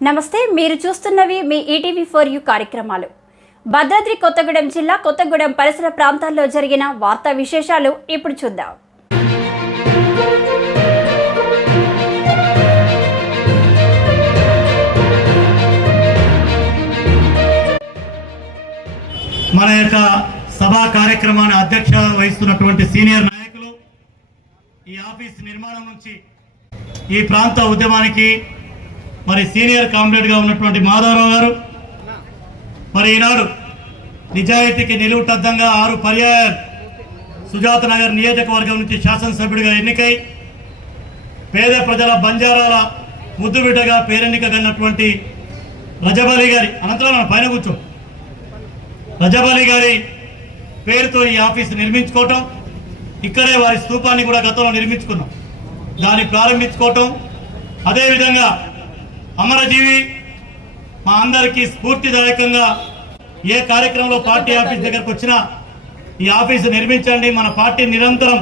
నమస్తే మీరు చూస్తున్నవి మీ ఈటీవీ ఫోర్ యూ కార్యక్రమాలు. భద్రాద్రి కొత్తగూడెం జిల్లా కొత్తగూడెం పరిసర ప్రాంతాల్లో జరిగిన వార్తా విశేషాలు ఇప్పుడు చూద్దాం. మన యొక్క సభా కార్యక్రమాన్ని అధ్యక్ష వహిస్తున్నటువంటి సీనియర్ నాయకులు ఈ ఆఫీస్ నిర్మాణం నుంచి ఈ ప్రాంత ఉద్యమానికి మరి సీనియర్ కామ్రేడ్గా ఉన్నటువంటి మాధవరావు గారు మరి ఈనాడు నిజాయితీకి నిలువుటద్దంగా ఆరు పర్యాయాలు సుజాత నగర్ నియోజకవర్గం నుంచి శాసనసభ్యుడిగా ఎన్నికై పేద ప్రజల బంజారాల ముద్దుబిడ్డగా పేరెన్నికగన్నటువంటి రజబలి గారి అనంతరం మన పైన కూర్చో. రజబలి గారి పేరుతో ఈ ఆఫీస్ నిర్మించుకోవటం ఇక్కడే వారి స్థూపాన్ని కూడా గతంలో నిర్మించుకున్నాం. దాన్ని ప్రారంభించుకోవటం అదేవిధంగా అమరజీవి మా అందరికీ స్ఫూర్తిదాయకంగా ఏ కార్యక్రమంలో పార్టీ ఆఫీస్ దగ్గరకు వచ్చినా ఈ ఆఫీసు నిర్మించండి. మన పార్టీ నిరంతరం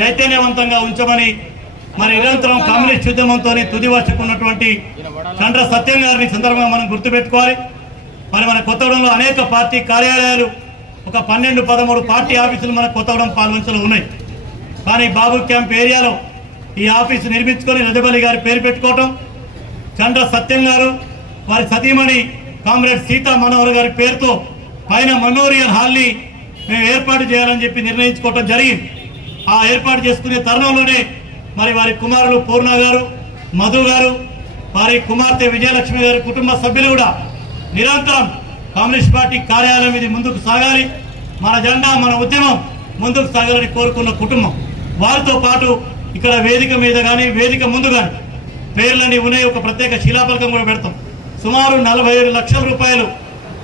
చైతన్యవంతంగా ఉంచమని మరి నిరంతరం కమ్యూనిస్ట్ ఉద్యమంతో తుది ఉన్నటువంటి చంద్ర సత్యం గారిని సందర్భంగా మనం గుర్తుపెట్టుకోవాలి. మరి మన కొత్తగూడెంలో అనేక పార్టీ కార్యాలయాలు ఒక పన్నెండు పదమూడు పార్టీ ఆఫీసులు మన కొత్తగూడెం పాల్వంచలో ఉన్నాయి. కానీ బాబు క్యాంప్ ఏరియాలో ఈ ఆఫీసు నిర్మించుకొని రజబలి గారి పేరు పెట్టుకోవటం చంద్ర సత్యం గారు వారి సతీమణి కామ్రేడ్ సీతా మనోహర్ గారి పేరుతో పైన మెమోరియల్ హాల్ని మేము ఏర్పాటు చేయాలని చెప్పి నిర్ణయించుకోవటం జరిగింది. ఆ ఏర్పాటు చేసుకునే తరుణంలోనే మరి వారి కుమారులు పూర్ణ గారు మధు గారు వారి కుమార్తె విజయలక్ష్మి గారి కుటుంబ సభ్యులు కూడా నిరంతరం కమ్యూనిస్ట్ పార్టీ కార్యాలయం ఇది ముందుకు సాగాలి. మన జెండా మన ఉద్యమం ముందుకు సాగాలని కోరుకున్న కుటుంబం. వారితో పాటు ఇక్కడ వేదిక మీద కానీ వేదిక ముందు కానీ పేర్లని ఉన్నాయి ఒక ప్రత్యేక శిలాఫలకం కూడా పెడతాం. సుమారు నలభై ఏడు లక్షల రూపాయలు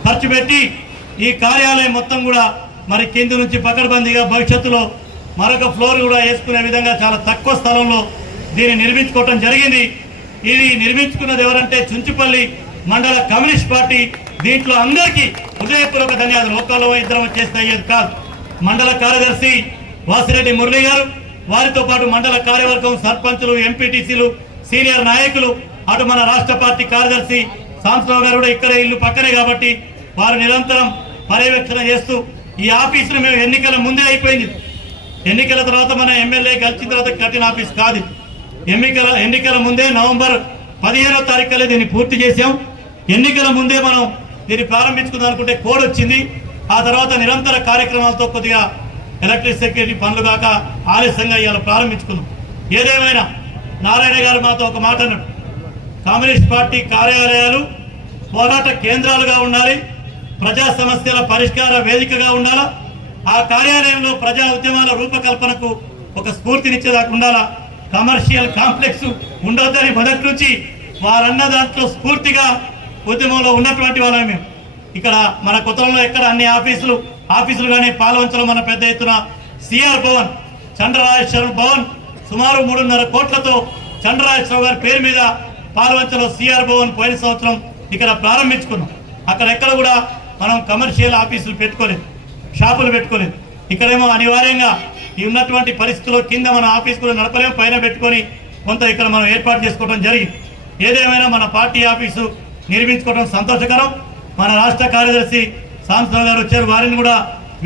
ఖర్చు పెట్టి ఈ కార్యాలయం మొత్తం కూడా మరి కింది నుంచి పకడ్బందీగా భవిష్యత్తులో మరొక ఫ్లోర్ కూడా వేసుకునే విధంగా చాలా తక్కువ స్థలంలో దీన్ని నిర్మించుకోవటం జరిగింది. ఇది నిర్మించుకున్నది ఎవరంటే చుంచుపల్లి మండల కమ్యూనిస్ట్ పార్టీ. దీంట్లో అందరికీ హృదయపూర్వక ధన్యవాదాలు. ఒక్కలో ఇద్దరం చేస్తే అయ్యేది కాదు. మండల కార్యదర్శి వాసిరెడ్డి మురళి గారు వారితో పాటు మండల కార్యవర్గం సర్పంచులు ఎంపీటీసీలు సీనియర్ నాయకులు అటు మన రాష్ట్ర పార్టీ కార్యదర్శి సాంసరావు గారు కూడా ఇక్కడే ఇల్లు పక్కనే కాబట్టి వారు నిరంతరం పర్యవేక్షణ చేస్తూ ఈ ఆఫీసును మేము ఎన్నికల ముందే అయిపోయింది. ఎన్నికల తర్వాత మన ఎమ్మెల్యే గెలిచిన తర్వాత కట్టిన ఆఫీస్ కాదు. ఎన్నికల ఎన్నికల ముందే నవంబర్ పదిహేనో తారీఖులే దీన్ని పూర్తి చేసాం ఎన్నికల ముందే మనం దీన్ని ప్రారంభించుకుందాం అనుకుంటే కోడ్ వచ్చింది. ఆ తర్వాత నిరంతర కార్యక్రమాలతో కొద్దిగా ఎలక్ట్రిక్ సెక్యూరిటీ పనులు కాక ఆలస్యంగా ఇవాళ ప్రారంభించుకుందాం ఏదేమైనా నారాయణ గారు మాతో ఒక మాట అన్నాడు కమ్యూనిస్ట్ పార్టీ కార్యాలయాలు పోరాట కేంద్రాలుగా ఉండాలి ప్రజా సమస్యల పరిష్కార వేదికగా ఉండాలా ఆ కార్యాలయంలో ప్రజా ఉద్యమాల రూపకల్పనకు ఒక స్ఫూర్తినిచ్చేదాకా ఉండాలా కమర్షియల్ కాంప్లెక్స్ ఉండొద్దని మొదటి నుంచి వారన్న దాంట్లో స్ఫూర్తిగా ఉద్యమంలో ఉన్నటువంటి వాళ్ళమే మేము. ఇక్కడ మన కొత్తలో ఎక్కడ అన్ని ఆఫీసులు ఆఫీసులు కానీ పాలవంచలో మన పెద్ద ఎత్తున సిఆర్ భవన్ చంద్రరాజేశ్వరం భవన్ సుమారు మూడున్నర కోట్లతో చంద్రరాజేశ్వరరావు గారి పేరు మీద పాలవంచలో సిఆర్ భవన్ పోయిన సంవత్సరం ఇక్కడ ప్రారంభించుకున్నాం. అక్కడ ఎక్కడ కూడా మనం కమర్షియల్ ఆఫీసులు పెట్టుకోలేదు షాపులు పెట్టుకోలేదు. ఇక్కడేమో అనివార్యంగా ఈ ఉన్నటువంటి పరిస్థితుల్లో కింద మన ఆఫీస్ కూడా నడపలేము పైన పెట్టుకొని కొంత ఇక్కడ మనం ఏర్పాటు చేసుకోవడం జరిగింది. ఏదేమైనా మన పార్టీ ఆఫీసు నిర్మించుకోవడం సంతోషకరం. మన రాష్ట్ర కార్యదర్శి సాంసరావు గారు వచ్చారు వారిని కూడా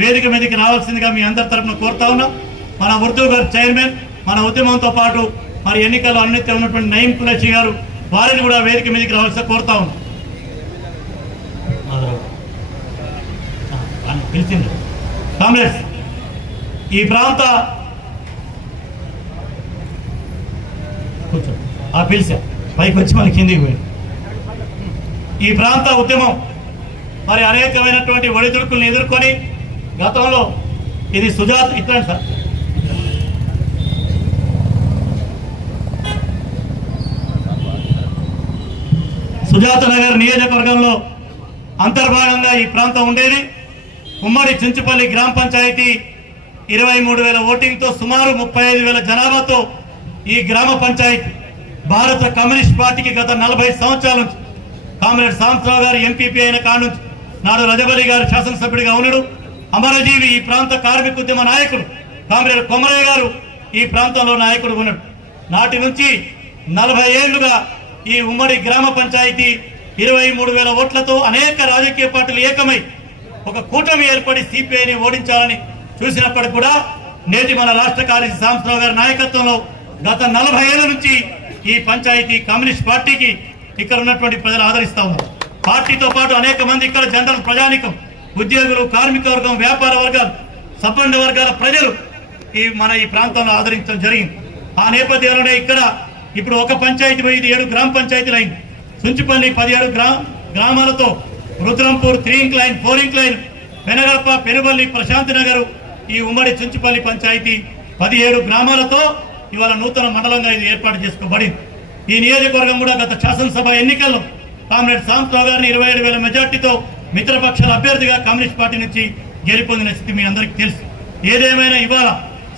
వేదిక మీదకి రావాల్సిందిగా మీ అందరి తరఫున కోరుతా ఉన్నాం. మన ఉర్దూ గారు చైర్మన్ మన ఉద్యమంతో పాటు మరి ఎన్నికల్లో అన్నిత్యం ఉన్నటువంటి నయీం కులచి గారు వారిని కూడా వేదిక మీదకి రావాల్సి కోరుతా ఉన్నాం. అని పిలిచింది. కాంగ్రెస్. ఈ ప్రాంత కూర్చో. ఆ పిలిచా. పైకి వచ్చి మన కిందికి పోయి. ఈ ప్రాంత ఉద్యమం మరి అనేకమైనటువంటి ఒడిదుడుకుల్ని ఎదుర్కొని గతంలో ఇది సుజాత ఇట్లాంటి సార్. సుజాత నగర్ నియోజకవర్గంలో అంతర్భాగంగా ఈ ప్రాంతం ఉండేది. ఉమ్మడి చించుపల్లి గ్రామ పంచాయతీ ఇరవై మూడు వేల ఓటింగ్తో సుమారు ముప్పై ఐదు వేల జనాభాతో ఈ గ్రామ పంచాయతీ భారత కమ్యూనిస్ట్ పార్టీకి గత నలభై సంవత్సరాల నుంచి కామ్రేడ్ సాంసరావు గారు ఎంపీపీ అయిన కాడు నుంచి నాడు రజబలి గారు శాసనసభ్యుడిగా ఉన్నాడు. అమరజీవి ఈ ప్రాంత కార్మిక ఉద్యమ నాయకుడు కామ్రేడ్ కొమరయ్య గారు ఈ ప్రాంతంలో నాయకుడు ఉన్నాడు. నాటి నుంచి నలభై ఏళ్ళుగా ఈ ఉమ్మడి గ్రామ పంచాయతీ ఇరవై మూడు వేల ఓట్లతో అనేక రాజకీయ పార్టీలు ఏకమై ఒక కూటమి ఏర్పడి సిపిఐని ఓడించాలని చూసినప్పటికి కూడా నేటి మన రాష్ట్ర కార్యదర్శి సాంబశివరావు గారి నాయకత్వంలో గత నలభై ఏళ్ళ నుంచి ఈ పంచాయతీ కమ్యూనిస్ట్ పార్టీకి ఇక్కడ ఉన్నటువంటి ప్రజలు ఆదరిస్తా ఉన్నారు. పార్టీతో పాటు అనేక మంది ఇక్కడ జనరల్ ప్రజానికం ఉద్యోగులు కార్మిక వర్గం వ్యాపార వర్గాలు సబ్బండ వర్గాల ప్రజలు ఈ మన ఈ ప్రాంతంలో ఆదరించడం జరిగింది. ఆ నేపథ్యంలోనే ఇక్కడ ఇప్పుడు ఒక పంచాయతీ పోయి ఇది ఏడు గ్రామ పంచాయతీలు అయింది. సుంచిపల్లి పదిహేడు గ్రా గ్రామాలతో Rudrampur three incline four incline పెనగప్ప Penuballi Prashanti Nagar ఈ ఉమ్మడి చుంచిపల్లి పంచాయతీ పదిహేడు గ్రామాలతో ఇవాళ నూతన మండలంగా ఇది ఏర్పాటు చేసుకోబడింది. ఈ నియోజకవర్గం కూడా గత శాసనసభ ఎన్నికల్లో కామ్రేడ్ సాంబరావు గారిని ఇరవై ఏడు వేల మెజార్టీతో మిత్రపక్షాల అభ్యర్థిగా కమ్యూనిస్ట్ పార్టీ నుంచి గెలుపొందిన స్థితి మీ అందరికీ తెలుసు. ఏదేమైనా ఇవాళ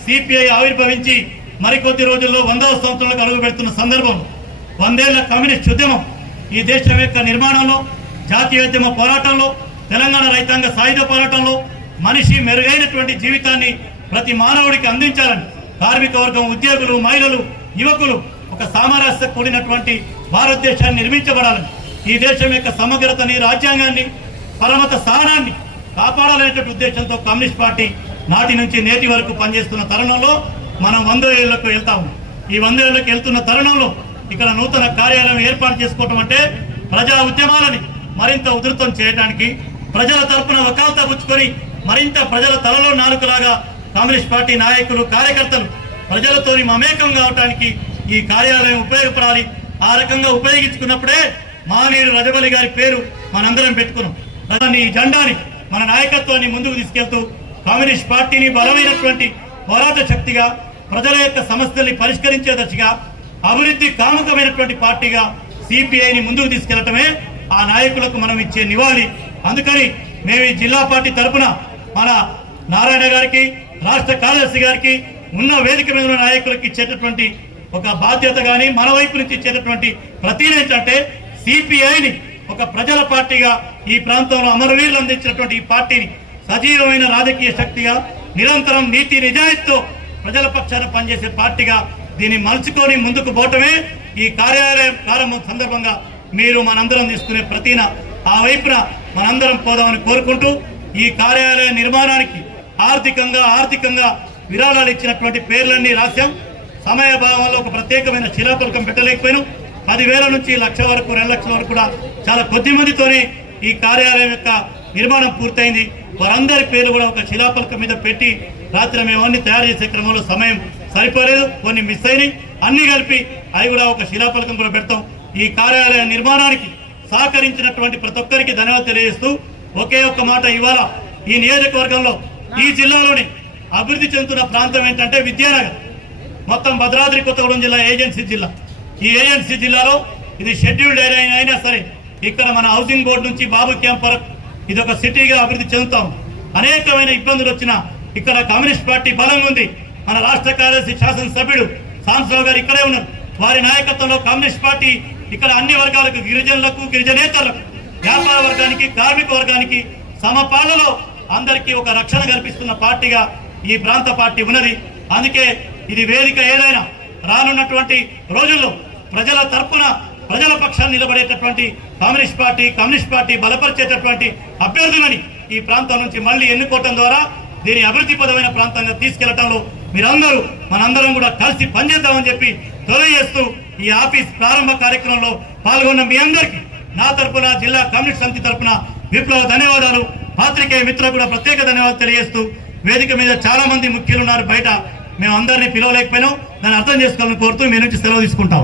సిపిఐ ఆవిర్భవించి మరికొద్ది రోజుల్లో వందవ సంవత్సరంలో అడుగు పెడుతున్న సందర్భంలో వందేళ్ళ కమ్యూనిస్ట్ ఉద్యమం ఈ దేశం యొక్క నిర్మాణంలో జాతీయోద్యమ పోరాటంలో తెలంగాణ రైతాంగ సాయుధ పోరాటంలో మనిషి మెరుగైనటువంటి జీవితాన్ని ప్రతి మానవుడికి అందించాలని కార్మిక వర్గం ఉద్యోగులు మహిళలు యువకులు ఒక సామరస్య కూడినటువంటి భారతదేశాన్ని నిర్మించబడాలని ఈ దేశం యొక్క సమగ్రతని రాజ్యాంగాన్ని పరమత స్థానాన్ని కాపాడాలనేటువంటి ఉద్దేశంతో కమ్యూనిస్ట్ పార్టీ నాటి నుంచి నేటి వరకు పనిచేస్తున్న తరుణంలో మనం వంద ఏళ్ళకు వెళ్తాము. ఈ వంద ఏళ్ళకు వెళ్తున్న తరుణంలో ఇక్కడ నూతన కార్యాలయం ఏర్పాటు చేసుకోవటం అంటే ప్రజా ఉద్యమాలని మరింత ఉధృతం చేయడానికి ప్రజల తరపున వకాల్తా పుచ్చుకొని మరింత ప్రజల తలలో నాలుకలాగా కాంగ్రెస్ పార్టీ నాయకులు కార్యకర్తలు ప్రజలతోని మమేకం కావటానికి ఈ కార్యాలయం ఉపయోగపడాలి. ఆ రకంగా ఉపయోగించుకున్నప్పుడే మానేరు రజబలి గారి పేరు మనందరం పెట్టుకున్నాం. దాన్ని ఈ జెండాని మన నాయకత్వాన్ని ముందుకు తీసుకెళ్తూ కమ్యూనిస్ట్ పార్టీని బలమైనటువంటి పోరాట శక్తిగా ప్రజల యొక్క సమస్యల్ని పరిష్కరించే దశగా అభివృద్ధి కాముకమైనటువంటి పార్టీగా సిపిఐని ముందుకు తీసుకెళ్ళటమే ఆ నాయకులకు మనం ఇచ్చే నివాళి. అందుకని మేము ఈ జిల్లా పార్టీ తరపున మన నారాయణ గారికి రాష్ట్ర కార్యదర్శి గారికి ఉన్న వేదిక మీద ఉన్న నాయకులకు ఇచ్చేటటువంటి ఒక బాధ్యత గాని మన వైపు నుంచి ఇచ్చేటటువంటి ప్రతిన ఏంటంటే సిపిఐని ఒక ప్రజల పార్టీగా ఈ ప్రాంతంలో అమరవీరులు అందించినటువంటి ఈ పార్టీని సజీవమైన రాజకీయ శక్తిగా నిరంతరం నీతి నిజాయితీతో ప్రజల పక్షాన పనిచేసే పార్టీగా దీన్ని మలుచుకొని ముందుకు పోవటమే ఈ కార్యాలయం ప్రారంభం సందర్భంగా మీరు మనందరం తీసుకునే ప్రతిన ఆ వైపున మనందరం పోదామని కోరుకుంటూ ఈ కార్యాలయ నిర్మాణానికి ఆర్థికంగా ఆర్థికంగా విరాళాలు ఇచ్చినటువంటి పేర్లన్నీ రాశాం. సమయభావంలో ఒక ప్రత్యేకమైన శిలాఫలకం పెట్టలేకపోయాను. పదివేల నుంచి లక్ష వరకు రెండు లక్షల వరకు కూడా చాలా కొద్ది మందితోనే ఈ కార్యాలయం యొక్క నిర్మాణం పూర్తయింది. వారందరి పేర్లు కూడా ఒక శిలాఫలకం మీద పెట్టి రాత్రి మేము అన్ని తయారు చేసే క్రమంలో సమయం సరిపోలేదు. కొన్ని మిస్ అయినాయి. అన్ని కలిపి అవి కూడా ఒక శిలాపలకం కూడా పెడతాం. ఈ కార్యాలయ నిర్మాణానికి సహకరించినటువంటి ప్రతి ఒక్కరికి ధన్యవాదాలు తెలియజేస్తూ ఒకే ఒక్క మాట ఇవాళ ఈ నియోజకవర్గంలో ఈ జిల్లాలోని అభివృద్ధి చెందుతున్న ప్రాంతం ఏంటంటే విద్యానగర్. మొత్తం భద్రాద్రి కొత్తగూడెం జిల్లా ఏజెన్సీ జిల్లా. ఈ ఏజెన్సీ జిల్లాలో ఇది షెడ్యూల్డ్ ఏరియా అయినా సరే ఇక్కడ మన హౌసింగ్ బోర్డు నుంచి బాబు క్యాంప్ వరకు ఇది ఒక సిటీగా అభివృద్ధి చెందుతాం. అనేకమైన ఇబ్బందులు వచ్చినా ఇక్కడ కమ్యూనిస్ట్ పార్టీ బలంగా ఉంది. మన రాష్ట్ర కార్యదర్శి శాసనసభ్యుడు సాంసరావు గారు ఇక్కడే ఉన్నారు. వారి నాయకత్వంలో కమ్యూనిస్ట్ పార్టీ ఇక్కడ అన్ని వర్గాలకు గిరిజనులకు గిరిజనేతలకు వ్యాపార వర్గానికి కార్మిక వర్గానికి సమపాలలో అందరికీ ఒక రక్షణ కల్పిస్తున్న పార్టీగా ఈ ప్రాంత పార్టీ ఉన్నది. అందుకే ఇది వేదిక ఏదైనా రానున్నటువంటి రోజుల్లో ప్రజల తరపున ప్రజల పక్షాన్ని నిలబడేటటువంటి కమ్యూనిస్ట్ పార్టీ కమ్యూనిస్ట్ పార్టీ బలపరిచేటటువంటి అభ్యర్థులని ఈ ప్రాంతం నుంచి మళ్ళీ ఎన్నుకోవటం ద్వారా దీని అభివృద్ధి పదమైన ప్రాంతంగా తీసుకెళ్ళటంలో మీరందరూ మనందరం కూడా కలిసి పనిచేద్దామని చెప్పి తెలియజేస్తూ ఈ ఆఫీస్ ప్రారంభ కార్యక్రమంలో పాల్గొన్న మీ అందరికీ నా తరపున జిల్లా కమ్యూనిస్ట్ సమితి తరపున విప్లవ ధన్యవాదాలు. పాత్రికేయ మిత్రులకు కూడా ప్రత్యేక ధన్యవాదాలు తెలియజేస్తూ వేదిక మీద చాలా మంది ముఖ్యులు ఉన్నారు. బయట మేము అందరినీ పిలవలేకపోయినాం. దాన్ని అర్థం చేసుకోవాలని కోరుతూ మీ నుంచి సెలవు తీసుకుంటాం.